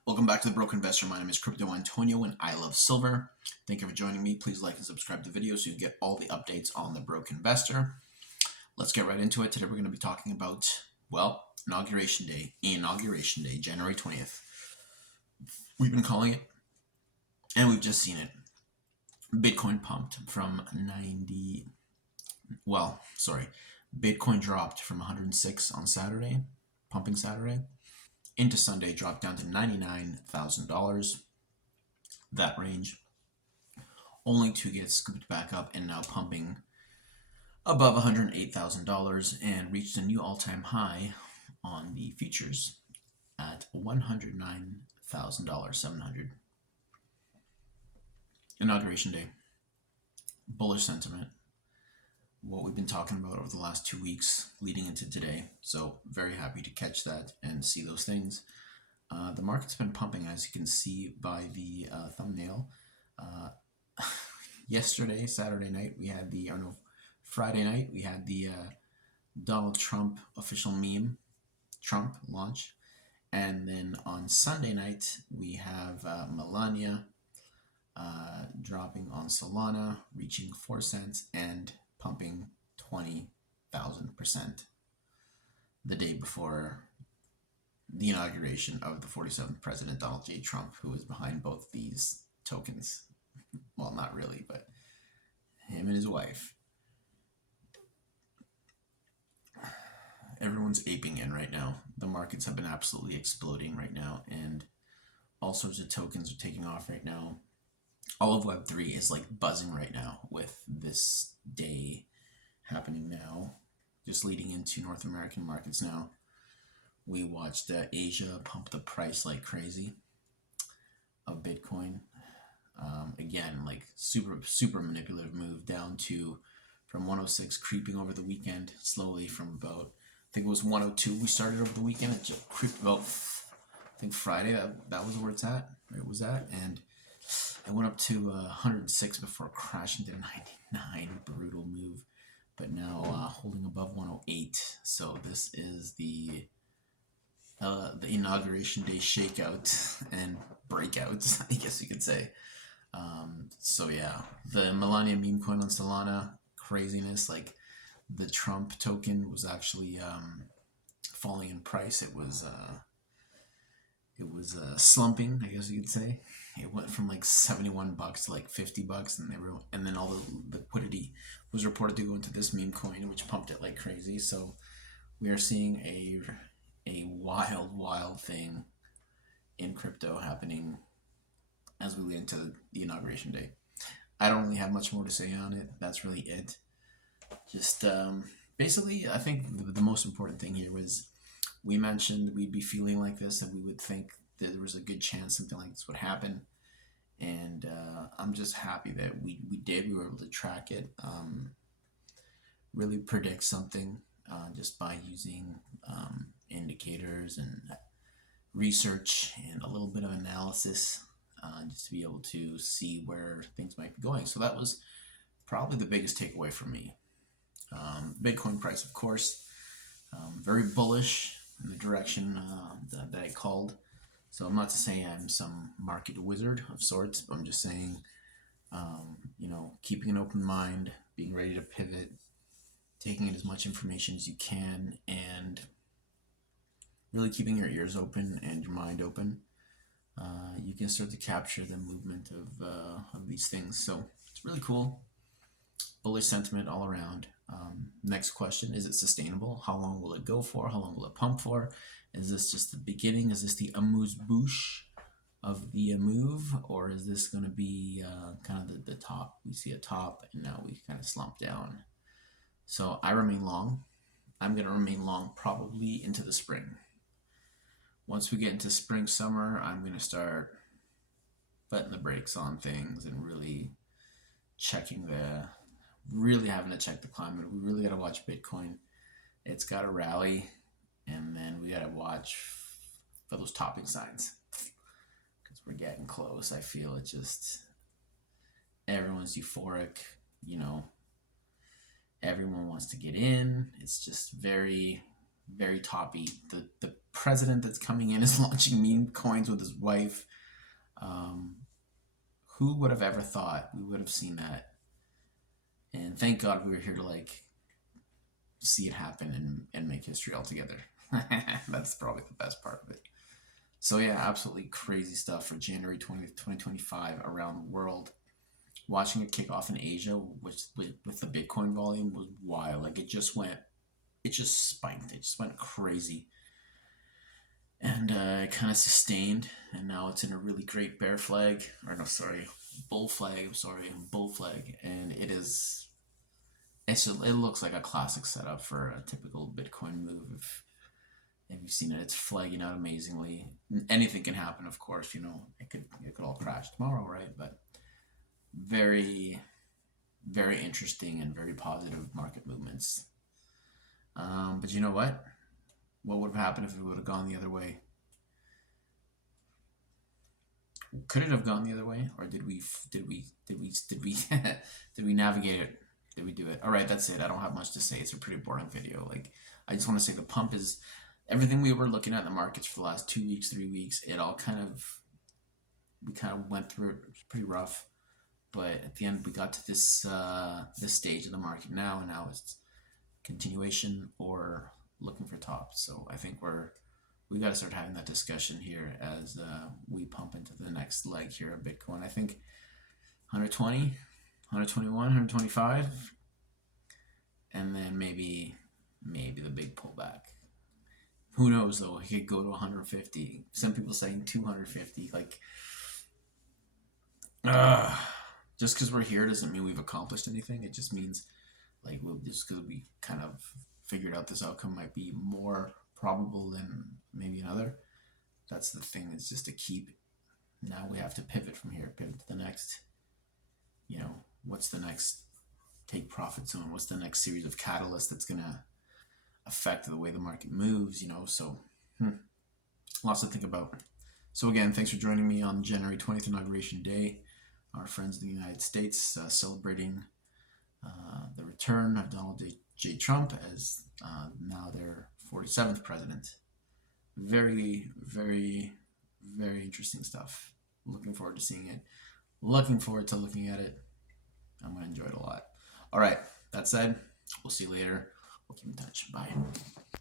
Welcome back to the Broke Investor. My name is Crypto Antonio and I love silver. Thank you for joining me. Please like and subscribe to the video so you get all the updates on the Broke Investor. Let's get right into it. Today we're going to be talking about, Inauguration Day, January 20th. We've been calling it and we've just seen it. Bitcoin pumped from Bitcoin dropped from 106 on Saturday, pumping Saturday, into Sunday, dropped down to $99,000, that range, only to get scooped back up and now pumping above $108,000 and reached a new all-time high on the futures at $109,700. Inauguration Day, bullish sentiment, what we've been talking about over the last 2 weeks leading into today. So very happy to catch that and see those things. The market's been pumping, as you can see by the thumbnail. Yesterday, Friday night, we had the Donald Trump official meme, Trump launch. And then on Sunday night, we have Melania dropping on Solana, reaching 4 cents and pumping 20,000% the day before the inauguration of the 47th President, Donald J. Trump, who is behind both these tokens. Well, not really, but him and his wife. Everyone's aping in right now. The markets have been absolutely exploding right now, and all sorts of tokens are taking off right now. All of Web3 is like buzzing right now with this day happening now, just leading into North American markets now. We watched Asia pump the price like crazy of Bitcoin. Again, like super manipulative move down to from 106, creeping over the weekend slowly from about, I think it was 102 we started over the weekend. It just creeped about, I think Friday, that was where it was at, and it went up to 106 before crashing to 99. Brutal move, but now holding above 108. So this is the Inauguration Day shakeout and breakout, I guess you could say. So yeah, the Melania Memecoin on Solana, craziness. Like the Trump token was actually falling in price. It was slumping, I guess you could say. It went from like $71 to like $50, and then all the liquidity was reported to go into this meme coin, which pumped it like crazy. So we are seeing a wild thing in crypto happening as we lead into the Inauguration Day. I don't really have much more to say on it. That's really it. Just basically, I think the most important thing here was we mentioned we'd be feeling like this, and we would think that there was a good chance something like this would happen. And I'm just happy that we were able to track it, really predict something just by using indicators and research and a little bit of analysis, just to be able to see where things might be going. So that was probably the biggest takeaway for me. Bitcoin price, of course, very bullish in the direction that I called. So I'm not to say I'm some market wizard of sorts, but I'm just saying, keeping an open mind, being ready to pivot, taking in as much information as you can, and really keeping your ears open and your mind open. You can start to capture the movement of these things. So it's really cool. Bullish sentiment all around. Next question, is it sustainable? How long will it go for? How long will it pump for? Is this just the beginning? Is this the amuse-bouche of the move? Or is this going to be kind of the top? We see a top and now we kind of slump down. So I remain long. I'm going to remain long probably into the spring. Once we get into spring, summer, I'm going to start putting the brakes on things and really having to check the climate. We really got to watch Bitcoin. It's got to rally, and then we got to watch for those topping signs because we're getting close. I feel it just, everyone's euphoric, everyone wants to get in. It's just very very toppy. The president that's coming in is launching meme coins with his wife. Um, who would have ever thought we would have seen that? And thank God we were here to like see it happen and make history altogether. That's probably the best part of it. So yeah, absolutely crazy stuff for January 20th, 2025 around the world. Watching it kick off in Asia, which with the Bitcoin volume was wild. Like it just spiked. It just went crazy, and it kind of sustained. And now it's in a really great bear flag, or no, sorry, bull flag. I'm sorry, bull flag, and it is. It looks like a classic setup for a typical Bitcoin move. If you've seen it, it's flagging out amazingly. Anything can happen, of course. It could all crash tomorrow, right? But very, very interesting and very positive market movements. But you know what? What would have happened if it would have gone the other way? Could it have gone the other way, or did we navigate it? Did we do it? All right, that's it. I don't have much to say. It's a pretty boring video. Like, I just want to say the pump is everything we were looking at in the markets for the last 2 weeks, 3 weeks. It all we kind of went through it. It was pretty rough, but at the end we got to this stage of the market now, and now it's continuation or looking for tops. So I think we got to start having that discussion here as we pump into the next leg here of Bitcoin. I think 120, 121, 125, and then maybe the big pullback. Who knows though? It could go to 150. Some people saying 250. Like, just because we're here doesn't mean we've accomplished anything. It just means like just because we kind of figured out this outcome might be more probable than maybe another. That's the thing. It's just to keep. Now we have to pivot from here. Pivot to the next. What's the next take profit zone? What's the next series of catalysts that's gonna affect the way the market moves? So lots to think about. So again, thanks for joining me on January 20th, Inauguration Day. Our friends in the United States celebrating the return of Donald J. Trump as now their 47th president. Very, very, very interesting stuff. Looking forward to seeing it. Looking forward to looking at it. I'm going to enjoy it a lot. All right. That said, we'll see you later. We'll keep in touch. Bye.